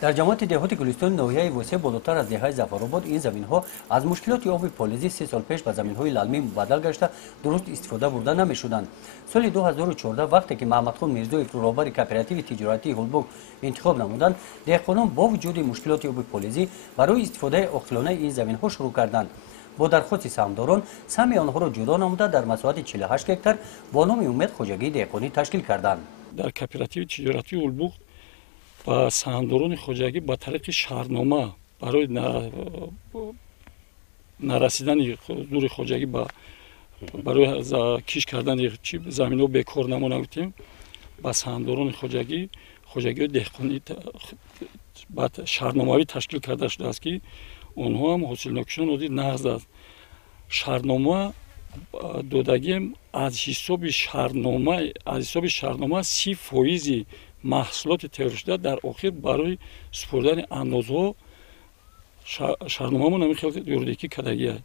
در جماعت دهات گلستان ناحیه وسیع بالاتر از دهه ظفرآباد این زمین‌ها از مشکلات آب فلزی 3 سال پیش به زمین‌های للمی مبدل گشته درست استفاده برده نمی‌شدند. سال 2014 وقتی که محمدخان میرزایی رهبر کوپراتیو تجارتی هولبوک انتخاب نمودند، دهقانان با وجود مشکلات آب فلزی برای استفاده عاقلانه این زمین‌ها شروع کردند. با درخواست سهامداران سهم آنها را جدا نموده در مساحت 48 هکتار با نام امید خوجگی دهقانی تشکیل کردند. در کوپراتیو تجارتی هولبوک با سهامداران خوجگی با طریق شهرنامه برای نرسیدن دور خوجگی برای کیش کردن زمین رو بکار نمونیم با سهامداران خوجگی دهقانی با شهرنامه‌ای تشکیل کرده شده است که اونها هم حاصل نکشون ودی نقض است. شهرنامه دادگیم از حساب شهرنامه 30% محصولات تهیه شده در آخر برای سپردن اندازها شهرنامه خیلی یوردیکی کردگی است.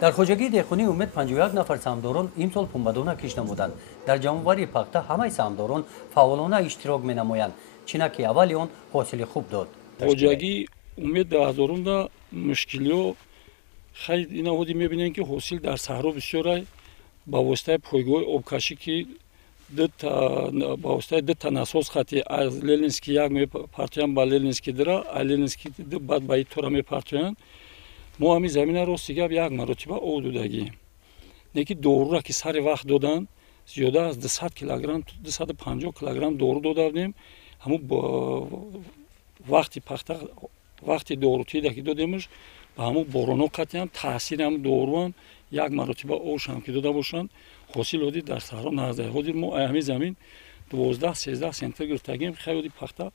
در خوجگی دهقانی امید 51 نفر سهامداران امسال پنبه‌دانه کش نمودند. در جمع‌آوری پخته همه سهامداران فعالانه اشتراک می‌نمایند، چنانکه اولی آن حاصل خوب داد. خوجگی امید در هزارم مشکلی خیلی اینا بودی می‌بینن که حاصل در صحرا بسیار با واسطه پایگاه آبکشی که با واسطه دو تا ناساز خطی از للینسکی یک میپرتویان با للینسکی درا للینسکی بعد با این طور میپرتویان ما همین زمین رو سیگاب یک مرتبه آب دادگی نکی دورو را که سر وقت دادن زیاده از 200 کیلوگرم 250 کیلوگرم دورو دادیم همون با وقتی پخته وقتی دورو تیده که دادیمش با همون بارونو قطعا تاثیر هم دوروان یک مرتبه آبشان که داده باشند حاصل ودی در صحرا نازده ودی ما همین زمین 12-13 سانتی گرفتگیم خیلی پخته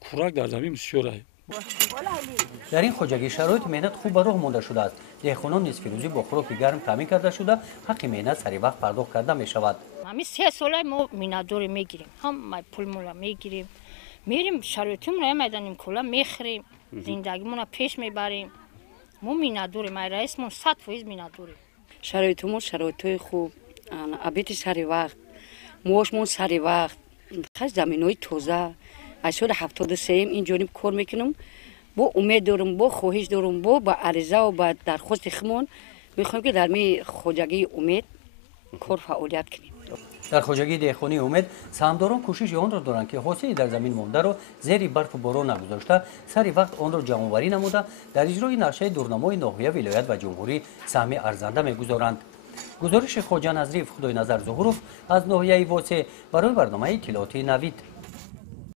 کورک در زمین بسیار است. در این خوجگی شرایط مهنت خوب به راه مانده شده است. دهقانان نصف روزی با خوراک گرم تامین کرده شده، حق مهنت سری وقت پرداخت کرده می شود. همین 3 ساله ما مینادوری میگیریم، هم پول مولا میگیریم، میریم شرایطمون رو میدانیم کلا میخریم، زندگیمون رو پیش میبریم. ما مینادوریم، ما رئیسمون 100% مینادوریم. شرایطمون شرایط خوب، ابیت سری وقت، موشمون سری وقت، خیلی زمینای تازه. از سال 73 اینجوری کار میکنم. با امید دارم، با خواهش دارم، با عریضه و با درخواست خمون میخوایم که در می خوجگی امید کار فعالیت کنیم. در خوجگی دهقانی امید سهامداران کوشش آن را دارند که حاصلی در زمین مانده را زیر برف و باران نگذاشته سری وقت آن را جمع‌آوری نموده در اجرای نقشه دورنمای ناحیه ولایت و جمهوری سهم ارزنده میگذارند. گزارش خواجه نظریف خدای نظر ظهورов از ناحیه واسع برای برنامه اطلاعاتی نوید.